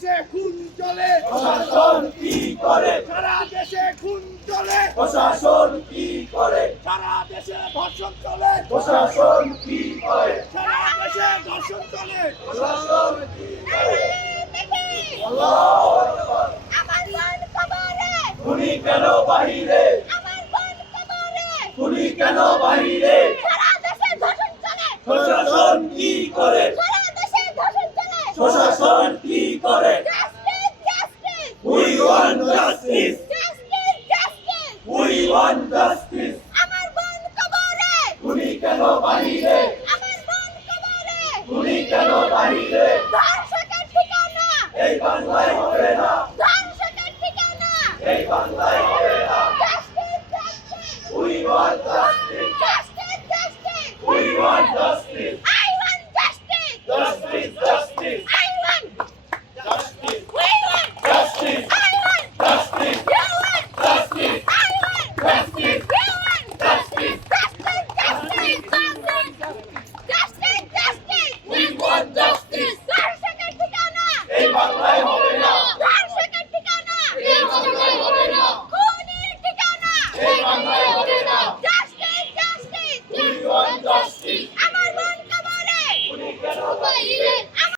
দেশে খুন চলে, প্রশাসন কি করে? সারা দেশে খুন চলে, প্রশাসন কি করে? সারা দেশে ধর্ষণ চলে, প্রশাসন কি করে? সারা দেশে ধর্ষণ চলে। প্রশাসন কি করে? আমার বোন কবরে, খুনি কেন বাহিরে? আমার বোন কবরে, খুনি কেন বাহিরে? সারা দেশে ধর্ষণ চলে, প্রশাসন কি করে? সারা দেশে ধর্ষণ চলে। প্রশাসন কি করে? Justice, justice, We want justice. Justice, justice. We want justice. আমার বোন কবরে, খুনি কেন বাহিরে? আমার বোন কবরে, খুনি কেন বাহিরে? ধর্ষকের ঠিকানা, এই বাংলায় হবে না, ধর্ষকের ঠিকানা। এই বাংলায় হবে না। Justice, justice, We want justice. Justice, justice. We want justice. I want justice. Justice, justice, I want. justice, We want. justice, I want. justice, You want. justice, I want. justice, You want. justice. Justice, justice, justice. Justice, justice. We want justice. ধর্ষকের ঠিকানা, এই বাংলায় হবে না, ধর্ষকের ঠিকানা, এই বাংলায় হবে না, খুনির ঠিকানা, এই বাংলায়